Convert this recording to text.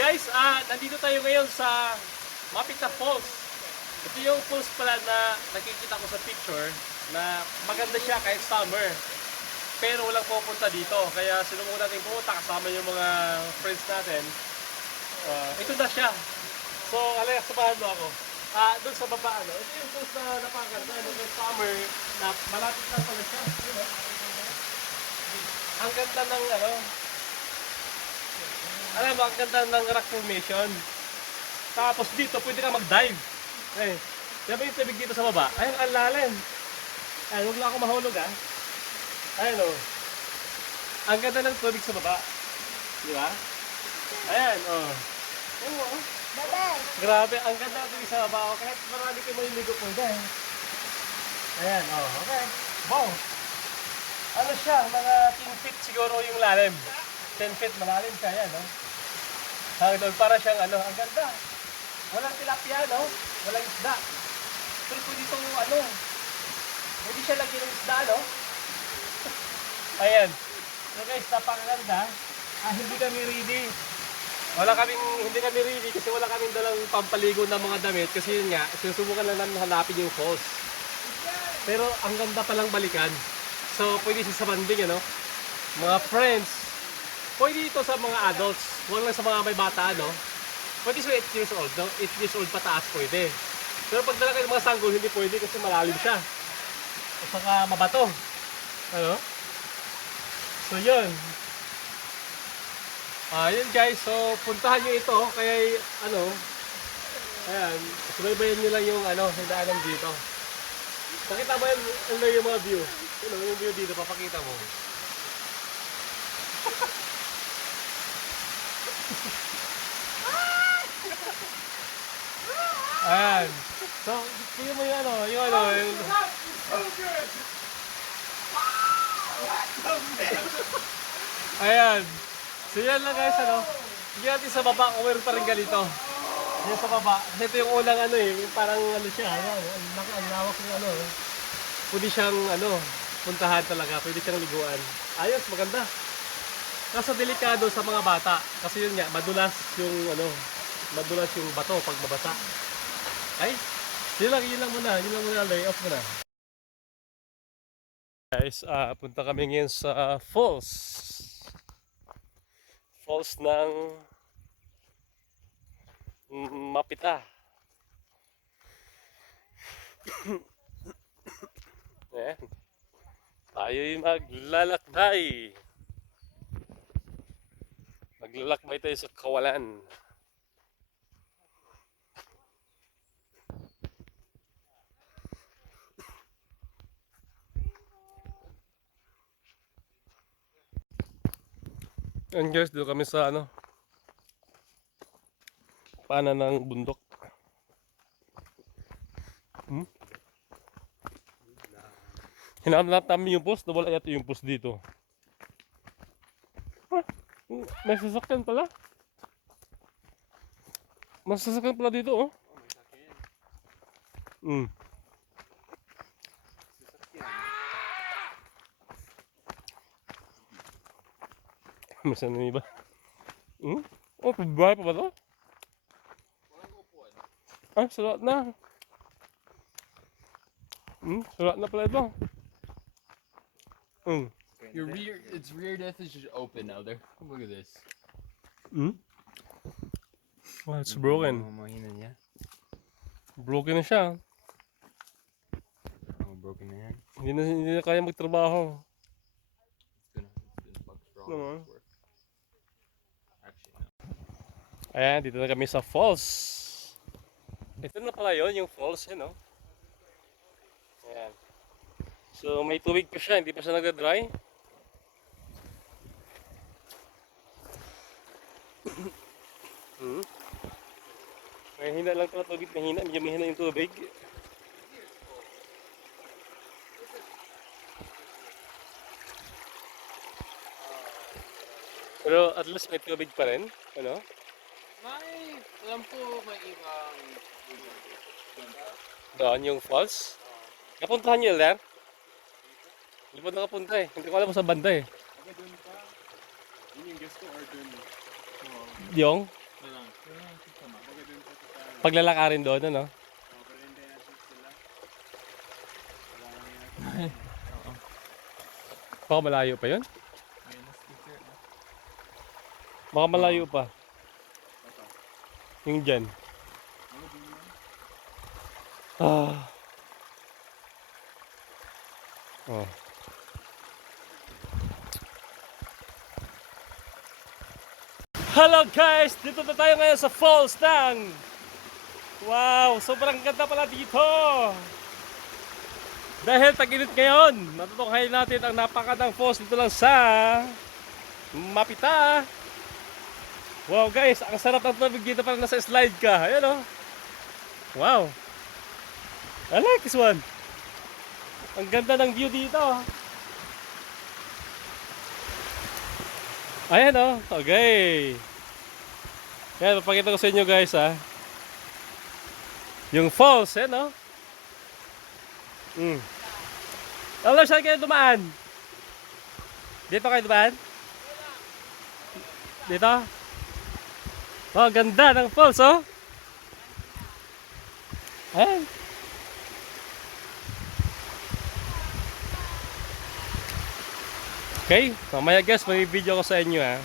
Guys, nandito tayo ngayon sa Mapita Falls. Ito yung falls pala na nakikita ko sa picture na maganda siya kahit summer. Pero walang pupunta dito. Kaya sinubukan natin pumunta kasama yung mga friends natin. Ito na siya. So, Alex, samahan mo ako. Doon sa baba, ito yung falls na napakaganda. Yung summer na malapit lang pala siya. Ang ganda ng alam mo, ang ganda ng rock formation. Tapos dito, pwede ka mag-dive. Eh, diba yung tubig dito sa baba? Ayun, ang lalim. Ayun, huwag lang ako mahulog Ayun o. Ang ganda ng tubig sa baba. Di ba? Ayan, Oo. Grabe, ang ganda ng tubig sa baba. Kahit marami kayo maliligo po dyan. Ayan, okay. Wow. Ano siya, mga 10 feet siguro yung lalim. 10 feet malalim siya, yan, Hanggang para siyang ang ganda. Walang tilapia, walang isda. Pero pwede itong pwede siya lagyan ng isda, Ayan. So guys, napakaganda. Hindi kami ready. Hindi kami ready kasi wala kaming dalang pampaligo ng mga damit. Kasi yun nga, sinusubukan lang namin hanapin yung falls. Pero ang ganda palang balikan. So pwede siya sa banding, mga friends. Pwede ito sa mga adults, huwag lang sa mga may bata, Pwede sa 8 years old, 8 years old pataas pwede. Pero pag dala kayo ng mga sanggol, hindi pwede kasi malalim siya. O saka mabato. So yun. Yun guys, so puntahan nyo ito, kaya ayan, subaybayan nyo lang yung hindaanan dito. Pakita mo yung mga view. Yung view dito, papakita mo. Ayan. So, tingnan mo yung Ayan. So yan lang guys, Hindi natin sa baba kung meron pa rin ganito. Yan sa baba. Kasi ito yung unang yung parang siya, ang lawak ng Pwede siyang puntahan talaga, pwede siyang liguan. Ayos, maganda. Kaso delikado sa mga bata. Kasi yun nga, madulas yung bato pag mabasa. Ay, yun lang muna, lay off muna. Guys, punta kami ngayon sa falls. Falls ng Mapita. Ayan. Tayo'y maglalakbay. Maglalakbay tayo sa kawalan. Yan guys, dito kami sa paanan ng bundok. Hinanap namin yung post, wala yata yung post dito. May sasakyan pala. May sasakyan pala dito, Masan na iba? Oh, pabahay pa ba ito? Sulat na. Sulat na pala ito. Its rear death is just open now. There, look at this. Well, it's broken. Broken na siya. Broken na yan. Hindi na kaya magtrabaho. It's been fucked for all its work. Actually, no. Ayan, dito na kami sa falls. Ito na pala yun, yung falls, Ayan. So, may tubig pa siya, hindi pa siya nagda-dry. Mahina lang ito tubig, medyo mahina yung tubig. Pero at least may tubig pa rin, Alam ko may ibang... Doon yung falls. Napuntahan niyo lang? Hindi pa nakapunta Hindi ko alam kung saan banda Doon pa. Yun yung guess ko or doon. Yung paglalakarin doon, ano? Baka malayo pa yun? Baka malayo pa. Yung dyan. Ah. Oh. Hello guys! Dito na tayo ngayon sa falls ng... Wow! Sobrang ganda pala dito! Dahil tag-init ngayon, matutunghayin natin ang napakandang falls dito lang sa... Mapita! Wow guys! Ang sarap ng tubig dito, parang nasa slide ka. Ayan oh! Wow! I like this one! Ang ganda ng view dito! Ayan oh, okay. Yan, papakita ko sa inyo guys ha. Yung falls, yan oh. Alam, saan kayo dumaan? Dito kayo dumaan? Dito? Oh, ganda ng falls oh. Ayan. Okay, mamaya guys, may video ko sa inyo ha.